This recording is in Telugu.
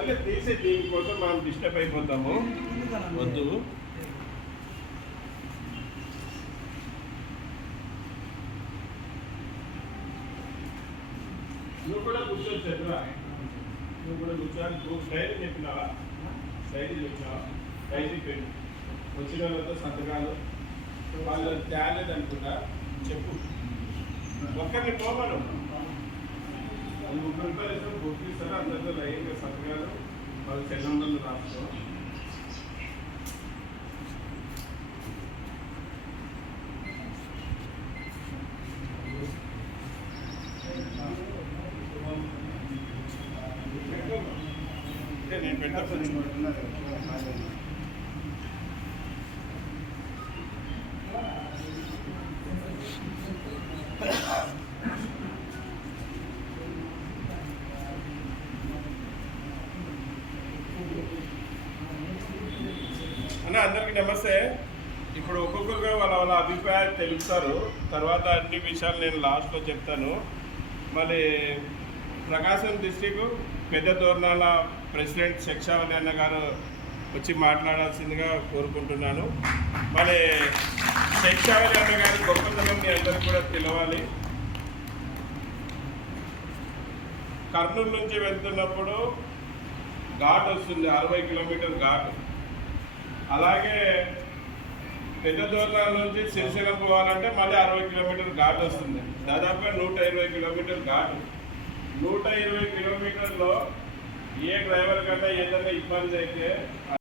సర్లే తీసే, దీనికోసం మనం డిస్టర్బ్ అయిపోతాము, వద్దు. నువ్వు కూడా కూర్చొని చదువురా, నువ్వు కూడా కూర్చోవాలి. నువ్వు డైరీ చెప్పినావా? డైరీ చెప్పినావా? డైరీ పెట్టి వచ్చిన వాళ్ళతో సంతకాలు వాళ్ళు తేలేదు అనుకుంటా, చెప్పు. ఒక్కరిని పోమను, అది 30 రూపాయలు వేసుకొని బుక్ ఇస్తారు, అందరితో లైన్గా సంతకాలు వాళ్ళు సెల్ నంబర్లు రాసుకో. నేను పెడతాను. అన్న అందరికీ నమస్తే. ఇప్పుడు ఒక్కొక్కరుగా వాళ్ళ వాళ్ళ అభిప్రాయాలు తెలుపుతారు, తర్వాత అన్ని విషయాలు నేను లాస్ట్లో చెప్తాను. మళ్ళీ ప్రకాశం డిస్టిక్ పెద్ద తోరణాల ప్రెసిడెంట్ శిక్షావతి అన్న గారు వచ్చి మాట్లాడాల్సిందిగా కోరుకుంటున్నాను. మరి శిక్షావతి అన్న గారి గొప్పతనం మీ అందరికీ కూడా తెలవాలి. కర్నూలు నుంచి వెళ్తున్నప్పుడు ఘాట్ వస్తుంది, 60 కిలోమీటర్ ఘాట్. అలాగే పెద్ద దూరాల నుంచి సిరిసిల్ల పోవాలంటే మళ్ళీ 60 కిలోమీటర్ ఘాట్ వస్తుంది, దాదాపుగా 120 కిలోమీటర్ ఘాట్. 120 కిలోమీటర్లో ఏ డ్రైవర్ కన్నా ఏదైనా ఇబ్బంది అయితే